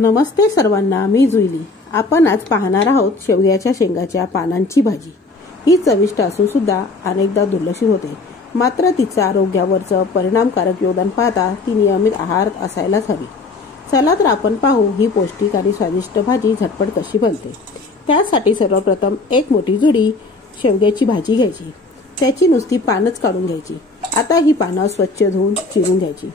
नमस्ते सर्वांना, मी जुईली। आपण आज पाहणार आहोत शेवग्याच्या शेंगाच्या पानांची भाजी। ही चविष्ट असून सुद्धा अनेकदा दुर्लक्षित होते, मात्र तिचा आरोग्यावरचं परिणामकारक योगदान पाहता ती नियमित आहारात असायलाच हवी। चला तर आपण पाहू ही पौष्टिक आणि स्वादिष्ट भाजी झटपट कशी बनते। त्यासाठी सर्वप्रथम एक मोठी जुडी शेवग्याची भाजी घ्यायची। त्याची नुसती पानच काढून घ्यायची। आता ही पानं स्वच्छ धुवून चिरून घ्यायची।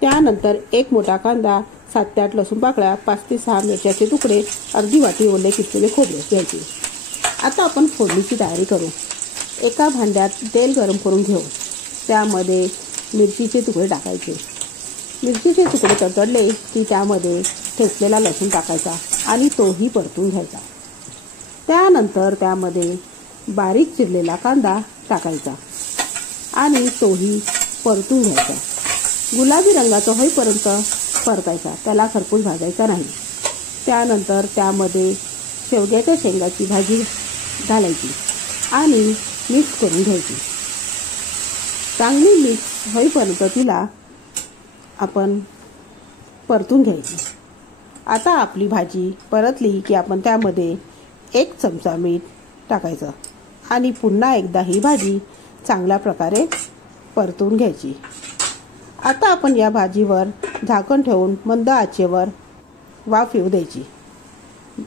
त्यानंतर एक मोठा कांदा, 7 ते 8 लसूण पाकळ्या, 5 ते 6 मिरच्याचे तुकडे, अर्धी वाटी ओले किसलेले खोबरे घ्यायचे। आता आपण फोडणीची तयारी करू। एका भांड्यात तेल गरम करून घेऊ। त्यामध्ये मिरचीचे तुकडे टाकायचे। मिरचीचे तुकडे तडतडले की त्यामध्ये ठेचलेला लसूण टाकायचा आणि तोही परतून घ्यायचा। त्यानंतर त्यामध्ये बारीक चिरलेला कांदा टाकायचा आणि तोही परतून घ्यायचा। गुलाबी रंगाचा होईपर्यंत परतायचा, त्याला खरपूस भाजायचा नाही। त्यानंतर त्यामध्ये शेवग्याच्या शेंगाची भाजी घालायची आणि मिक्स करून घ्यायची। चांगली मिक्स होईपर्यंत तिला आपण परतून घ्यायची। आता आपली भाजी परतली की आपण त्यामध्ये 1 चमचा मीठ टाकायचं आणि पुन्हा एकदा ही भाजी चांगल्या प्रकारे परतून घ्यायची। आता आपण या भाजीवर झाकण ठेवून मंद आचेवर वाफ येऊ द्यायची।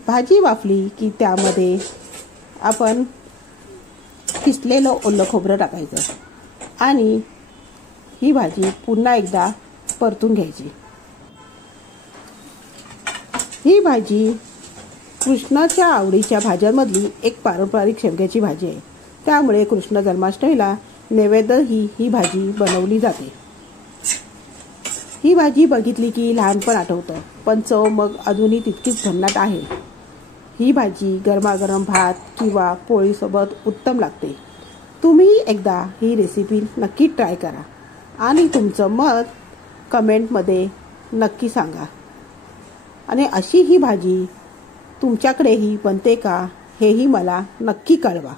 भाजी वाफली की त्यामध्ये आपण किसलेलं ओलं खोबरं टाकायचं आणि ही भाजी पुन्हा एकदा परतून घ्यायची। ही भाजी कृष्णाच्या आवडीच्या भाज्यांमधली एक पारंपरिक शेवग्याची भाजी आहे। त्यामुळे कृष्ण जन्माष्टमीला नैवेद्यही ही भाजी बनवली जाते। ही भाजी बघितली की लहानपण आठवतं, पण चव मग अजूनही तितकीच भन्नाट आहे। ही भाजी गरमागरम भात किंवा पोळीसोबत उत्तम लागते। तुम्ही एकदा ही रेसिपी नक्की ट्राय करा आणि तुमचं मत कमेंटमध्ये नक्की सांगा। आणि अशी ही भाजी तुमच्याकडेही बनते का हेही मला नक्की कळवा।